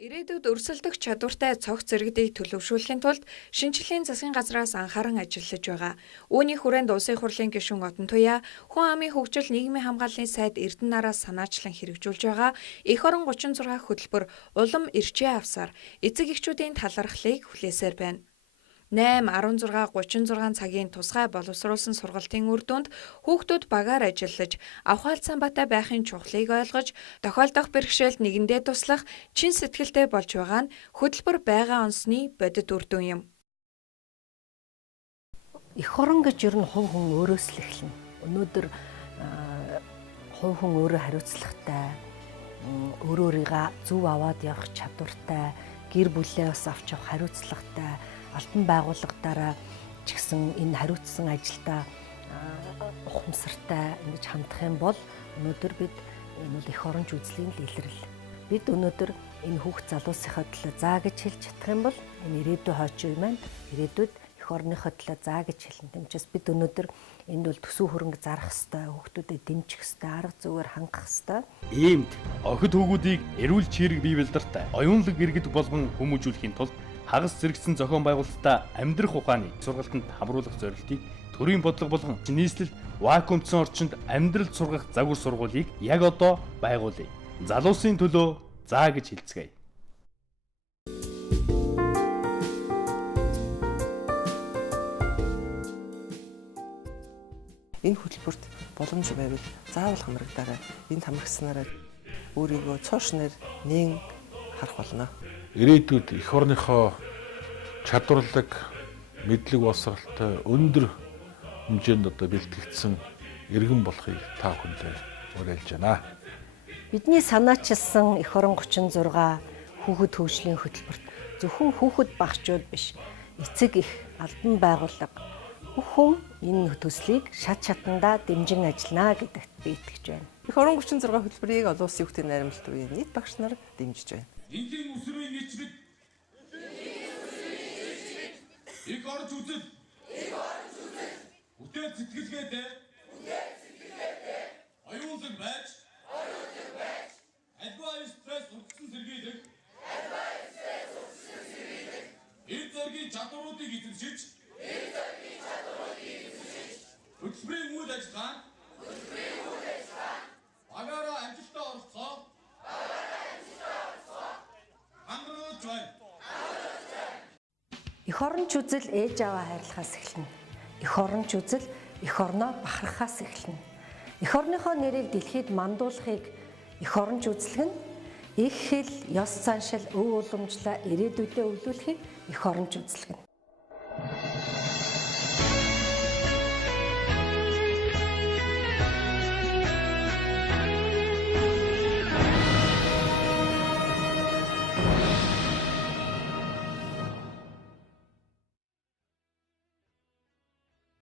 Ирээдүйд өрсөлдөх чадвартай цогц зэрэгдийг төлөвшүүлэхийн тулд шинжлэлийн засгийн газраас анхааран ажиллаж байгаа. Үүний хүрээнд улсын хурлын гишүүн Отонтуяа хүн амын хөгжил нийгмийн хамгааллын сайд Эрдэнэнараас санаачлан хэрэгжүүлж байгаа эх орон 36 хөтөлбөр улам ирчээ авсаар эцэг эхчүүдийн талархлыг хүлээсээр байна. 8, 16, 36 цагийн тусгай боловсруулсан сургалтын үр дүнд хүүхдүүд багаар ажиллаж, авах цамбатай байхын чухлыг ойлгож, тохиолдох бэрхшээлд нэгэндээ туслах чин сэтгэлтэй болж байгаа нь хөтөлбөр байгаа онцны бодит үр дүн юм. Эх орон гэж ер нь хувь хүн өөрөөс л эхэлнэ. Өнөөдөр хувь хүн өөрөө хариуцлагатай, өөрийгөө зөв аваад явах чадвартай, гэр бүлээ бас авч явах хариуцлагатай, албан байгууллагаараа ч гэсэн энэ хариуцсан ажилдаа ухамсартай ингэж хандах юм бол өнөөдөр бид энэ эх оронч үзлийн илрэл. Бид өнөөдөр энэ хүүхд залуусынхаа төлөө заа гэж хэлж чадах юм бол энэ ирээдүйн хойчоо маань ирээдүйд эх орныхоо төлөө заа гэж хэлнэ. Тэмчээс бид өнөөдөр энд бол төсөв хөрөнгө зарах ёстой, хүүхдүүдэд дэмжих ёстой, арга зүгээр хангах ёстой. Иймд охид хүүгүүдийг эрүүл чирэг бие бэлдэртэй оюунлаг иргэд болгон хүмүүжүүлэхийн тулд хагас зэрэгцэн зохион байгуулалтаа амьдрах ухааны сургалтанд хамруулах зорилтыг төрийн бодлого болгон нийслэл вакуумдсан орчинд амьдралд сургах загвар сургуулийг яг одоо байгуулъя. Залуусын төлөө заа гэж хэлцгээе. Энэ хөтөлбөрт боломж байвал заавал хамрагдаарай. Энд хамрагснараа өөрийгөө цоошноор нээн харах болно. Ирээдүйд эх орныхоо чадварлаг, мэдлэг боловсралтай өндөр хэмжээнд одоо бэлтгэгдсэн иргэн болохыг та бүхэндээ уриалж байна. Бидний санаачилсан эх орон 36 хүүхэд хөгжлийн хөтөлбөрт зөвхөн хүүхэд багчууд биш, эцэг эх, албан байгууллага бүх хүн энэ төслийг шат шатандаа дэмжин ажиллана гэдэгт би итгэж байна. Эх орон 36 хөтөлбөрийг олон улсын хүүхдийн найрамдалт үеийн нийт багш нар дэмжиж байна. Эндийн үсрийн нийцмэг эх орж үзэл бүтээл сэтгэлгээтэй оюунлаг байж альва стресс өгсөн сэргийлэх эд зэргийн чадваруудыг эзэмшиж хөтөлбөрийн үйл ажиллагаанд багаараа амжилттай оролцох хангамж байна. Эх оронч үзэл ээж аваа хайрлахаас эхэлнэ. Эх оронч үзэл эх орноо бахархахаас эхэлнэ. Эх орныхоо нэрийг дэлхийд мандуулахыг эх оронч үзэлгэн их хэл, ёс заншил, өв уламжлал ирээдүйдээ өвлүүлэхийг эх оронч үзэлгэн.